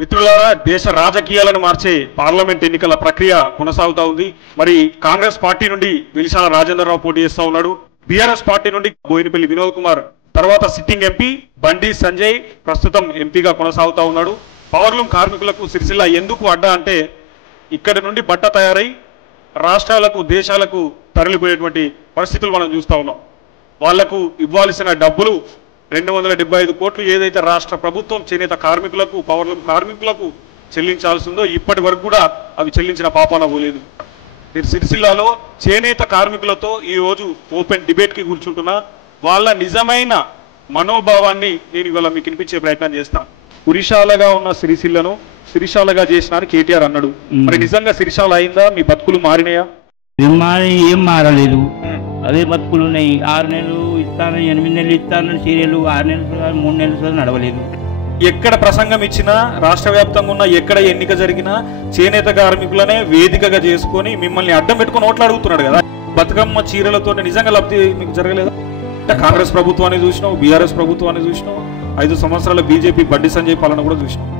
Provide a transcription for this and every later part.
మిత్రులారా, దేశ రాజకీయాలను మార్చే పార్లమెంట్ ఎన్నికల ప్రక్రియ కొనసాగుతా ఉంది. మరి కాంగ్రెస్ పార్టీ నుండి విలిశాల రాజేంద్రరావు పోటీ చేస్తా ఉన్నాడు. బీఆర్ఎస్ పార్టీ నుండి బోయినపల్లి వినోద్ కుమార్, తర్వాత సిట్టింగ్ ఎంపీ బండి సంజయ్ ప్రస్తుతం ఎంపీగా కొనసాగుతా ఉన్నాడు. పవర్లూమ్ కార్మికులకు సిరిసిల్ల ఎందుకు అడ్డా అంటే, ఇక్కడి నుండి బట్ట తయారై రాష్ట్రాలకు దేశాలకు తరలిపోయేటువంటి పరిస్థితులు మనం చూస్తూ ఉన్నాం. వాళ్లకు ఇవ్వాల్సిన డబ్బులు 275 కోట్లు ఏదైతే రాష్ట్ర ప్రభుత్వం చేనేత కార్మికులకు పవర్లూమ్ కార్మికులకు చెల్లించాల్సిందో ఇప్పటి వరకు కూడా అవి చెల్లించిన పాపాన పోలేదు. సిరిసిల్లాలో చేనేత కార్మికులతో ఈరోజు ఓపెన్ డిబేట్కి కూర్చుంటున్నా. వాళ్ళ నిజమైన మనోభావాన్ని నేను ఇవాళ మీకు వినిపించే ప్రయత్నం చేస్తాను. కురిశాలగా ఉన్న సిరిసిల్లను సిరిశాలగా చేసినారు కేటీఆర్ అన్నాడు. మరి నిజంగా సిరిశాల అయిందా? మీ బతుకులు మారినాయా? ఏం మారలేదు, అదే బతుకులు ఉన్నాయి. 6 నెలలు ఇస్తాను, 8 నెలలు ఇస్తాను సీరియల్ 6 నెలలు 3 నెలలు నడవలేదు. ఎక్కడ ప్రసంగం ఇచ్చినా, రాష్ట్ర వ్యాప్తంగా ఉన్న ఎక్కడ ఎన్నిక జరిగినా చేనేత కార్మికులనే వేదికగా చేసుకొని మిమ్మల్ని అడ్డం పెట్టుకొని ఓట్లు అడుగుతున్నాడు కదా. బతుకమ్మ చీరలతో నిజంగా లబ్ధి మీకు జరగలేదా? అంటే కాంగ్రెస్ ప్రభుత్వాన్ని చూసినావు, బీఆర్ఎస్ ప్రభుత్వాన్ని చూసినావు, 5 సంవత్సరాల బీజేపీ బండి సంజయ్ పాలన కూడా చూసినావు.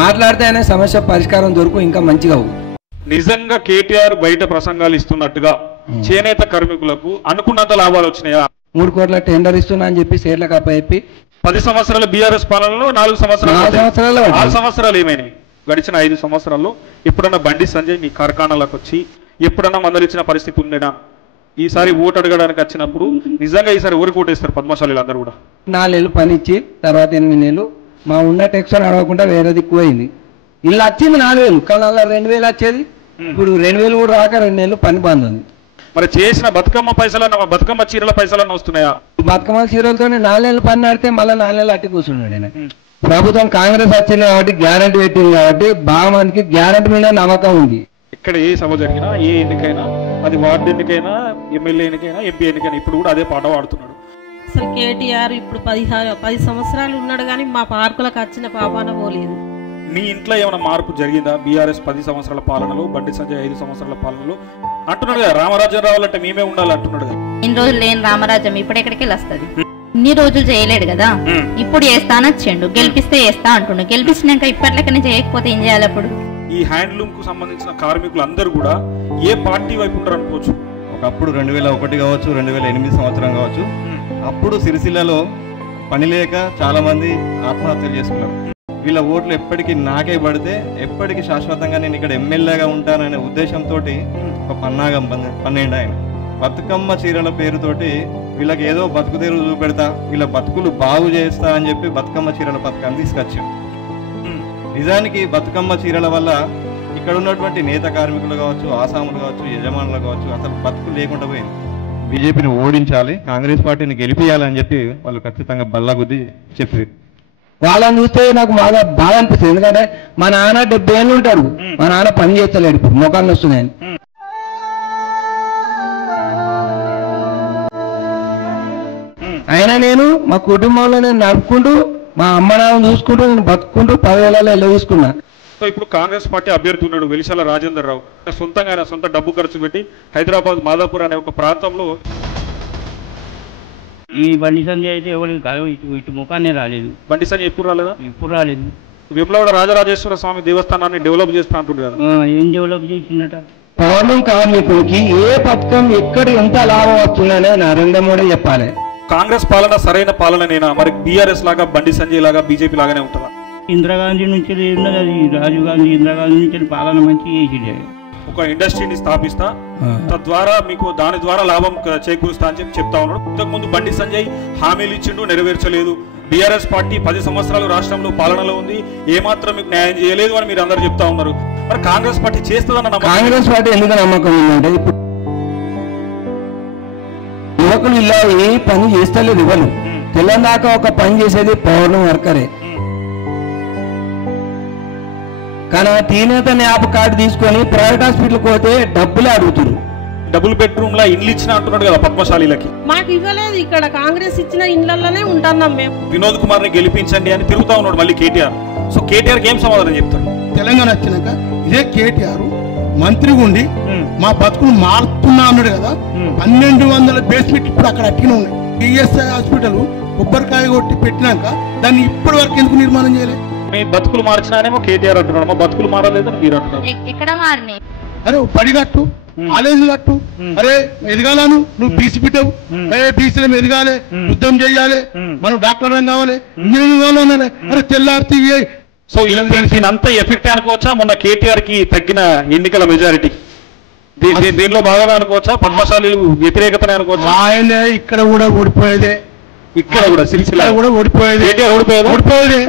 మాట్లాడితే అనే సమస్య పరిష్కారం దొరుకు ఇంకా మంచిగా. నిజంగా కేటీఆర్ బయట ప్రసంగాలు ఇస్తున్నట్టుగా చేనేత కార్మికులకు అనుకున్నంత లాభాలు వచ్చినాయా? 3 కోట్ల టెండర్ ఇస్తున్నా అని చెప్పి సేట్లకు అప్పచెప్పి 10 సంవత్సరాల బీఆర్ఎస్ పాలనలో 4 సంవత్సరాలు ఏమైనాయి? గడిచిన 5 సంవత్సరాల్లో ఎప్పుడన్నా బండి సంజయ్ మీ కార్ఖానాలకు వచ్చి ఎప్పుడన్నా మందలిచ్చిన పరిస్థితి ఉండేనా? ఈసారి ఓటు అడగడానికి వచ్చినప్పుడు నిజంగా ఈసారి ఊరికి ఓటేస్తారు పద్మశాలీలు అందరూ కూడా. 4 నెలలు పని ఇచ్చి తర్వాత 8 నెలలు మా ఉన్న టెక్షన్ అడగకుండా వేరే దిక్కు పోయింది. ఇల్లు వచ్చింది 4,000, కానీ అలా 2,000 వచ్చేది. ఇప్పుడు 2,000 కూడా రాక 2 నెలలు పని బంద్ ఉంది. మరి చేసిన బతుకమ్మ పైసలన్న, బతుకమ్మ చీరల పైసలన్న వస్తున్నాయా? బతుకమ్మ చీరలతో 4 నెలలు పని నడితే మళ్ళీ 4 నెలలు అట్టి కూర్చున్నాడు. ప్రభుత్వం కాంగ్రెస్ వచ్చింది కాబట్టి గ్యారంటీ పెట్టింది కాబట్టి బాగా మందికి గ్యారంటీ మీద నమ్మకం ఉంది. ఇక్కడ ఏ సభ జరిగినా, ఏ ఎన్నికైనా, అది వార్డు ఎన్నికైనా, ఎమ్మెల్యే ఎన్నికైనా, ఎంపీ ఎన్నికైనా ఇప్పుడు కూడా అదే పాట వాడుతున్నాడు. అసలు కేటీఆర్ ఇప్పుడు 10 సంవత్సరాలు ఉన్నాడు కానీ మా పార్కులకు వచ్చిన పాపాన పోలేదు. మీ ఇంట్లో ఏమైనా మార్పు జరిగిందా? బీఆర్ఎస్ 10 సంవత్సరాల పాలనలో, బండి సంజయ్ 5 సంవత్సరాల పాలనలో అంటున్నాడు కదా. రామరాజ్యం రావాలంటే మేమే ఉండాలి అంటున్నాడు కదా. ఇన్ని రోజులు లేని రామరాజ్యం ఇప్పుడెక్కడికి వస్తుంది? ఇన్ని రోజులు చేయలేడు కదా, ఇప్పుడు చేస్తానొచ్చిండు. గెలిపిస్తే చేస్తా అంటుండు. గెలిపించినాక ఇప్పట్లకనే చేయకపోతే ఏం చేయాలి? అప్పుడు ఈ హ్యాండ్లూమ్ కు సంబంధించిన కార్మికులు అందరూ కూడా ఏ పార్టీ వైపు ఉంటారు అనుకోవచ్చు. ఒకప్పుడు 2001 కావచ్చు, 2008 సంవత్సరం కావచ్చు, అప్పుడు సిరిసిల్లలో పని లేక చాలా మంది ఆత్మహత్యలు చేసుకున్నారు. వీళ్ళ ఓట్లు ఎప్పటికీ నాకే పడితే ఎప్పటికీ శాశ్వతంగా నేను ఇక్కడ ఎమ్మెల్యేగా ఉంటాననే ఉద్దేశంతో ఒక పన్నాగం పన్నెండు ఆయన బతుకమ్మ చీరల పేరుతోటి వీళ్ళకి ఏదో బతుకు తెరువు చూపెడతా, వీళ్ళ బతుకులు బాగు చేస్తా అని చెప్పి బతుకమ్మ చీరల పథకాన్ని తీసుకొచ్చాం. నిజానికి బతుకమ్మ చీరల వల్ల ఇక్కడ ఉన్నటువంటి నేత కార్మికులు కావచ్చు, ఆసాములు కావచ్చు, యజమానులు కావచ్చు అసలు బతుకు లేకుండా పోయింది. బీజేపీని ఓడించాలి, కాంగ్రెస్ పార్టీని గెలిపియాలని చెప్పి వాళ్ళు ఖచ్చితంగా బల్లగుద్ది చెప్పి వాళ్ళని చూస్తే నాకు బాగా అనిపిస్తుంది. ఎందుకంటే మా నాన్న 70 ఏళ్ళు ఉంటారు, మా నాన్న పని చేస్తలేడు, ఇప్పుడు మొఖాన్ని వస్తున్నాయని. అయినా నేను మా కుటుంబంలో నేను నడుపుకుంటూ, మా అమ్మ నాన్న చూసుకుంటూ, నేను బతుకుంటూ 10 ఏళ్ళలో ఎలా చూసుకున్నా. సో ఇప్పుడు కాంగ్రెస్ పార్టీ అభ్యర్థి ఉన్నాడు విలిశాల రాజేంద్రరావు. సొంతంగా ఆయన సొంత డబ్బు ఖర్చు పెట్టి హైదరాబాద్ మాదాపూర్ అనే ఒక ప్రాంతంలో ఈ బండి సంజయ్ అయితే ఎవరికి ఇటు ముఖాన్ని రాలేదు. బండి సంజయ్ ఎప్పుడు రాలేదా? ఇప్పుడు రాలేదు. విప్లవాడ రాజరాజేశ్వర స్వామి దేవస్థానాన్ని డెవలప్ చేస్తా అంటుంది కదా. ఏం డెవలప్ చేసిందట? పౌర్ణం కార్మికుడికి ఏ పథకం ఎక్కడ ఎంత లాభం వస్తుందనే నరేంద్ర మోడీ చెప్పాలి. కాంగ్రెస్ పాలన సరైన పాలననేనా? మరి బీఆర్ఎస్ లాగా, బండి సంజయ్ లాగా, బీజేపీ లాగానే ఉంటుందా? ఇందిరాగాంధీ నుంచి ఉన్నది అది. రాజీవ్ గాంధీ, ఇందిరాగాంధీ నుంచి పాలన మంచి చేసిడే. ఒక ఇండస్ట్రీని స్థాపిస్తా, తద్వారా మీకు దాని ద్వారా లాభం చేకూరుస్తా అని చెప్తా ఉన్నాడు. ఇంతకుముందు బండి సంజయ్ హామీలు ఇచ్చిండు, నెరవేర్చలేదు. బీఆర్ఎస్ పార్టీ 10 సంవత్సరాలు రాష్ట్రంలో పాలనలో ఉంది, ఏమాత్రం మీకు న్యాయం చేయలేదు అని మీరు అందరూ చెప్తా ఉన్నారు. మరి కాంగ్రెస్ పార్టీ చేస్తుందన్న నమ్మకం? కాంగ్రెస్ పార్టీ ఎందుకు నమ్మకం ఉందంటే, ఇప్పుడు యువకులు ఇలా ఏ పని చేస్తలేదు. ఇవ్వను తెలంగాణ ఒక పని చేసేది పౌర్ణం వర్కరే. కానీ తీనేత జ్ఞాపక కార్డు తీసుకొని ప్రైవేట్ హాస్పిటల్ పోతే డబ్బులే అడుగుతున్నారు. డబుల్ బెడ్రూమ్ లా ఇండ్లు ఇచ్చిన అంటున్నాడు కదా పద్మశాలీలకి. మాకు ఇవ్వలేదు. ఇక్కడ కాంగ్రెస్ ఇచ్చిన ఇండ్లలోనే ఉంటున్నాం మేము. వినోద్ కుమార్ ని గెలిపించండి అని తిరుగుతా ఉన్నాడు మళ్ళీ కేటీఆర్. సో కేటీఆర్ కి ఏం సమాధానం చెప్తారు? తెలంగాణ వచ్చినాక ఇదే కేటీఆర్ మంత్రిగా ఉండి మా బతుకులు మారుతున్నా అన్నాడు కదా. 1200 బేస్మెంట్ ఇప్పుడు అక్కడ అట్టిన ఉన్నాయి. ఈఎస్ఐ హాస్పిటల్ కొబ్బరికాయ కొట్టి పెట్టినాక దాన్ని ఇప్పటి వరకు ఎందుకు నిర్మాణం చేయలేదు? మీ బతుకులు మార్చినానేమో కేటీఆర్ అంటున్నాడు, మా బతుకులు మారలేదని మీరు అంటున్నారు. ఎక్కడ మారినాయి? అరే పడి కట్టు, కాలేజీలు కట్టు, అరే ఎదగాలను నువ్వు బీసీ పెట్టావు, బీసీలో ఎదగాలి, యుద్ధం చెయ్యాలి, మనం డాక్టర్ కావాలి, ఇంజనీరింగ్ కావాలి, అరే తెల్లారి. సో దీనంతా ఎఫెక్ట్ అనుకోవచ్చా మొన్న కేటీఆర్ కి తగ్గిన ఎన్నికల మెజారిటీ? దీనిలో బాగా అనుకోవచ్చా? పద్మశాలి వ్యతిరేకతనే అనుకోవచ్చా? ఆయన ఇక్కడ కూడా ఓడిపోయేదే, ఇక్కడ కూడా సిరిసిల్ల కూడా ఓడిపోయేది, కేటీఆర్ ఓడిపోయేది.